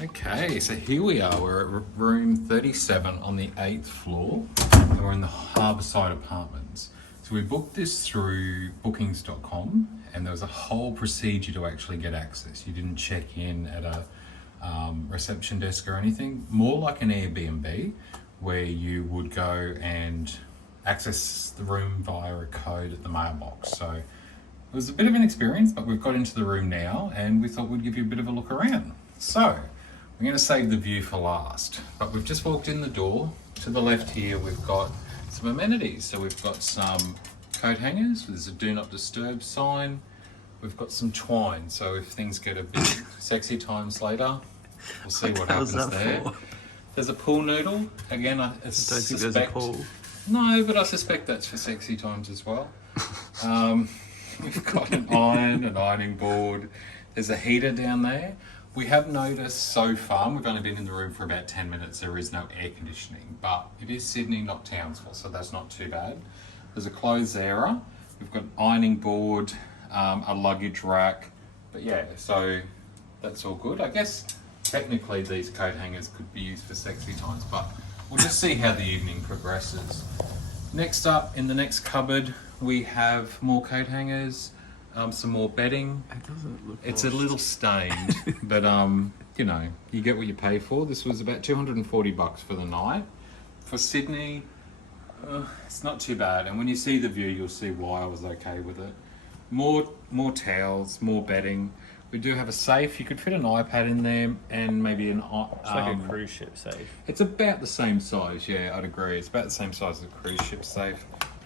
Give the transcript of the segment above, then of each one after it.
Okay, so here we are. We're at room 37 on the 8th floor. And we're in the Harbourside Apartments. So we booked this through bookings.com, and there was a whole procedure to actually get access. You didn't check in at a reception desk or anything. More like an Airbnb, where you would go and access the room via a code at the mailbox. So it was a bit of an experience, but we've got into the room now, and we thought we'd give you a bit of a look around. So we're going to save the view for last, but we've just walked in the door. To the left here, we've got some amenities. So we've got some coat hangers. There's a do not disturb sign. We've got some twine. So if things get a bit sexy times later, we'll see what happens there. There's a pool noodle. Again, I suspect there's a pool. No, but I suspect that's for sexy times as well. We've got an ironing board. There's a heater down there. We have noticed so far, we've only been in the room for about 10 minutes, there is no air conditioning, but it is Sydney, not Townsville, so that's not too bad. There's a clothes area. We've got an ironing board, a luggage rack, but yeah, so that's all good. I guess technically these coat hangers could be used for sexy times, but we'll just see how the evening progresses. Next up, in the next cupboard, we have more coat hangers. Some more bedding. It doesn't look It's washed. a little stained, but you know, you get what you pay for. This was about $240 for the night. For Sydney, it's not too bad. And when you see the view, you'll see why I was okay with it. More towels, more bedding. We do have a safe. You could fit an iPad in there and maybe an. It's like a cruise ship safe. It's about the same size. Yeah, I'd agree. It's about the same size as a cruise ship safe.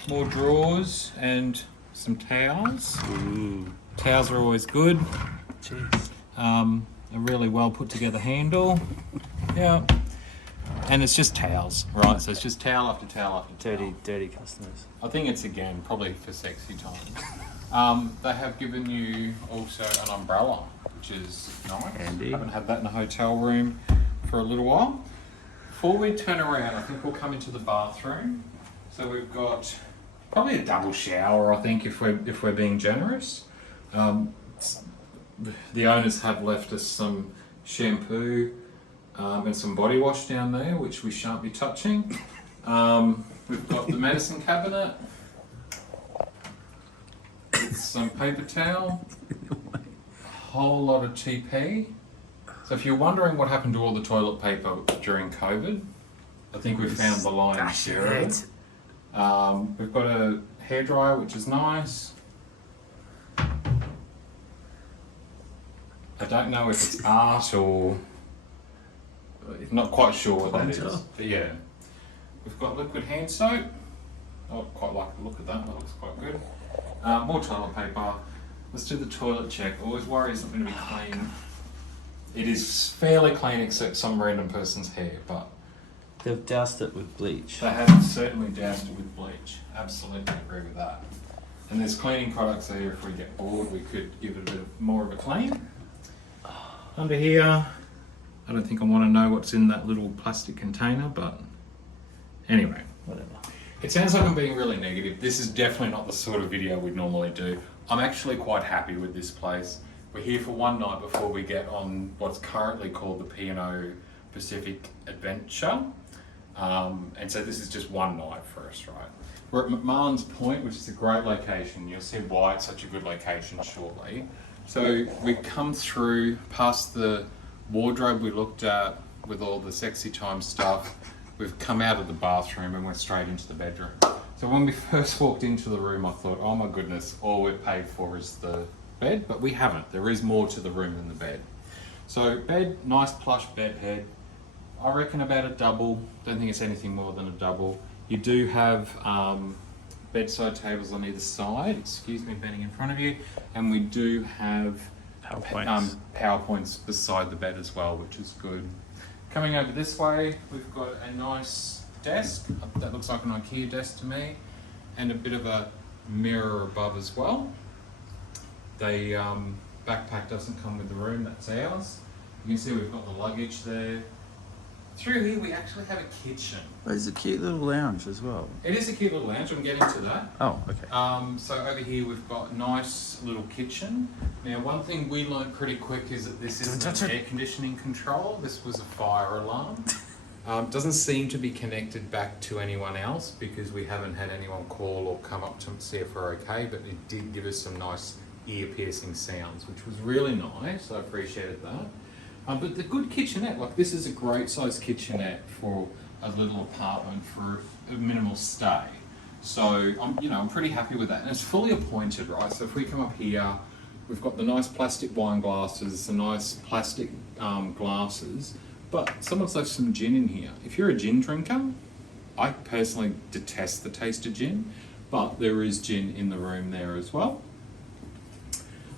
More drawers and some towels. Ooh. Towels are always good. Jeez. A really well put together handle. Yeah. And it's just towels, right? So it's just towel after towel after towel. Dirty customers. I think it's, again, probably for sexy time. They have given you also an umbrella, which is nice. Handy. Haven't had that in a hotel room for a little while. Before we turn around, I think we'll come into the bathroom. So we've got probably a double shower, I think, if we're being generous. The owners have left us some shampoo and some body wash down there, which we shan't be touching. We've got the medicine cabinet with some paper towel, a whole lot of TP. So if you're wondering what happened to all the toilet paper during COVID, I think we found the lion's share of it. We've got a hairdryer, which is nice. I don't know if it's art or not quite sure what that is. But yeah, we've got liquid hand soap. I quite like the look of that. That looks quite good. More toilet paper. Let's do the toilet check. I always worry it's not going to be clean. It is fairly clean, except some random person's hair, but They've doused it with bleach. they have certainly doused it with bleach. Absolutely agree with that. And there's cleaning products there. If we get bored, we could give it a bit more of a clean. Under here, I don't think I want to know what's in that little plastic container, but anyway. Whatever. It sounds like I'm being really negative. This is definitely not the sort of video we'd normally do. I'm actually quite happy with this place. We're here for one night before we get on what's currently called the P&O Pacific Adventure. And so this is just one night for us, right? We're at McMahons Point, which is a great location. You'll see why it's such a good location shortly. So we come through past the wardrobe we looked at with all the sexy time stuff. We've come out of the bathroom and went straight into the bedroom. So when we first walked into the room, I thought, oh my goodness, all we've paid for is the bed, but we haven't. There is more to the room than the bed. So bed, nice plush bed head. I reckon about a double. Don't think it's anything more than a double. You do have bedside tables on either side. Excuse me, bending in front of you. And we do have PowerPoints beside the bed as well, which is good. Coming over this way, we've got a nice desk. That looks like an IKEA desk to me. And a bit of a mirror above as well. The backpack doesn't come with the room, that's ours. You can see we've got the luggage there. Through here we actually have a kitchen. There's a cute little lounge as well. It is a cute little lounge, I'm getting to that. Oh, okay. So over here we've got a nice little kitchen. Now one thing we learned pretty quick is that this isn't an air conditioning control, this was a fire alarm. Doesn't seem to be connected back to anyone else because we haven't had anyone call or come up to see if we're okay, but it did give us some nice ear-piercing sounds, which was really nice. I appreciated that. But the good kitchenette, like this is a great size kitchenette for a little apartment for a minimal stay. So I'm pretty happy with that, and it's fully appointed, right? So if we come up here, we've got the nice plastic wine glasses, the nice plastic glasses, but someone's left some gin in here. If you're a gin drinker, I personally detest the taste of gin, but there is gin in the room there as well.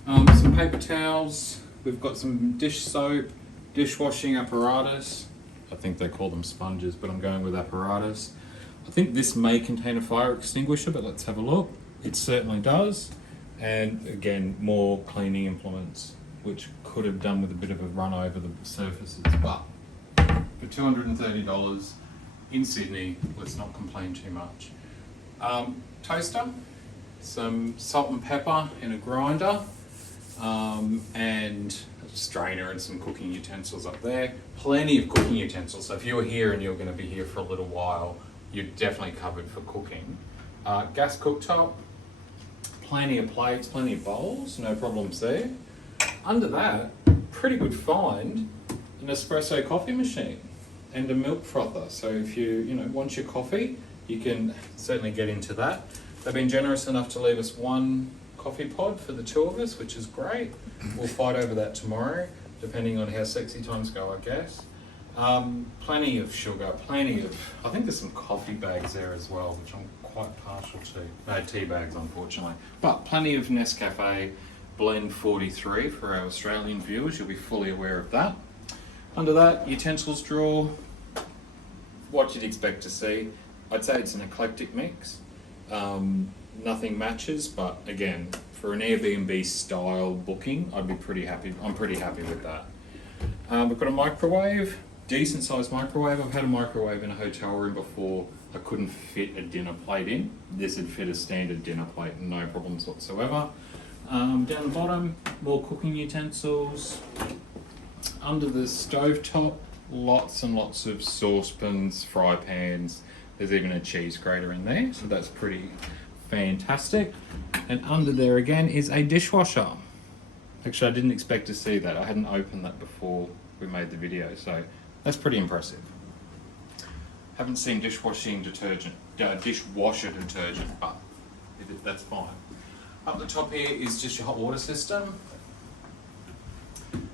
Some paper towels, we've got some dish soap, dishwashing apparatus. I think they call them sponges, but I'm going with apparatus. I think this may contain a fire extinguisher, but let's have a look. It certainly does. And again, more cleaning implements, which could have done with a bit of a run over the surfaces, but for $230 in Sydney, let's not complain too much. Toaster, some salt and pepper in a grinder, and a strainer and some cooking utensils up there. Plenty of cooking utensils, so if you're here and you're going to be here for a little while, you're definitely covered for cooking. Gas cooktop, plenty of plates, plenty of bowls, no problems there. Under that, pretty good find, an espresso coffee machine and a milk frother. So if you want your coffee, you can certainly get into that. They've been generous enough to leave us one coffee pod for the two of us, which is great. We'll fight over that tomorrow, depending on how sexy times go, I guess. Plenty of sugar, I think there's some coffee bags there as well, which I'm quite partial to. No tea bags, unfortunately. But plenty of Nescafe Blend 43 for our Australian viewers, you'll be fully aware of that. Under that, utensils drawer, what you'd expect to see. I'd say it's an eclectic mix. Nothing matches, but again, for an Airbnb style booking, I'd be pretty happy. I'm pretty happy with that. We've got a microwave, decent sized microwave. I've had a microwave in a hotel room before. I couldn't fit a dinner plate in. This would fit a standard dinner plate, no problems whatsoever. Down the bottom, more cooking utensils. Under the stovetop, lots and lots of saucepans, fry pans. There's even a cheese grater in there, so that's pretty fantastic. And under there again is a dishwasher. Actually, I didn't expect to see that. I hadn't opened that before we made the video, so that's pretty impressive. Haven't seen dishwasher detergent, but that's fine. Up the top here is just your hot water system.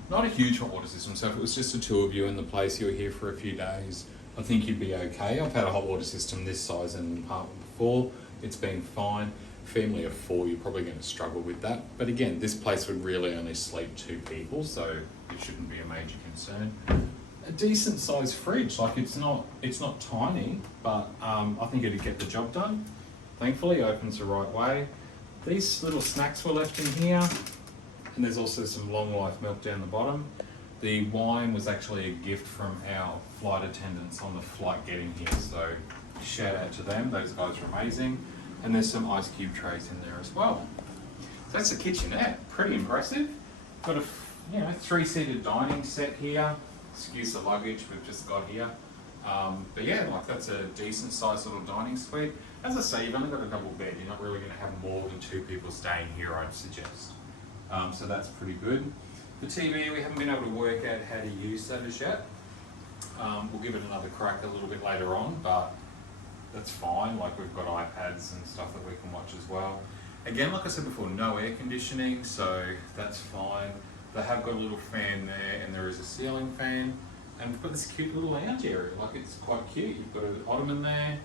Not a huge hot water system, so if it was just the two of you in the place, you were here for a few days, I think you'd be okay. I've had a hot water system this size in an apartment before. It's been fine. Family of four, you're probably going to struggle with that. But again, this place would really only sleep two people, so it shouldn't be a major concern. A decent sized fridge, like it's not tiny, but I think it'd get the job done. Thankfully, it opens the right way. These little snacks were left in here, and there's also some long life milk down the bottom. The wine was actually a gift from our flight attendants on the flight getting here, so shout out to them, those guys are amazing. And there's some ice cube trays in there as well. So that's the kitchenette, pretty impressive. Got a 3-seater dining set here. Excuse the luggage we've just got here. But yeah, like that's a decent sized little dining suite. As I say, you've only got a double bed. You're not really going to have more than two people staying here, I'd suggest. So that's pretty good. The TV, we haven't been able to work out how to use that as yet. We'll give it another crack a little bit later on, but that's fine. Like we've got iPads and stuff that we can watch as well. Again, like I said before, no air conditioning, so that's fine. They have got a little fan there, and there is a ceiling fan. And we've got this cute little lounge area. Like it's quite cute. You've got an ottoman there,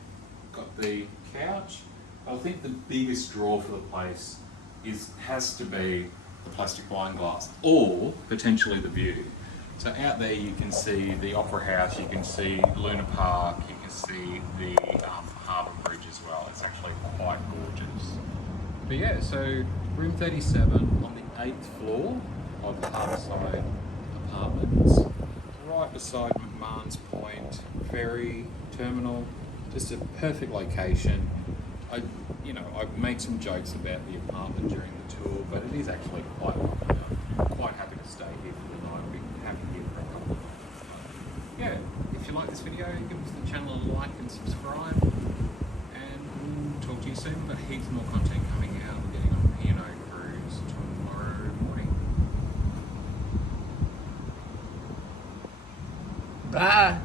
got the couch. I think the biggest draw for the place has to be the plastic wine glass, or potentially the view. So out there you can see the Opera House, you can see Luna Park, you can see the Harbour Bridge as well. It's actually quite gorgeous. But yeah, so room 37 on the 8th floor of the Harbourside Apartments. right beside McMahons Point ferry terminal. Just a perfect location. I've made some jokes about the apartment during the tour, but it is actually quite lovely. I'm quite happy to stay here for the night. I'll be happy here for a couple of nights. So, yeah, if you like this video, give us the channel a like and subscribe. And we'll talk to you soon. We've got heaps more content coming out. We're getting on a P&O cruise tomorrow morning. Bye.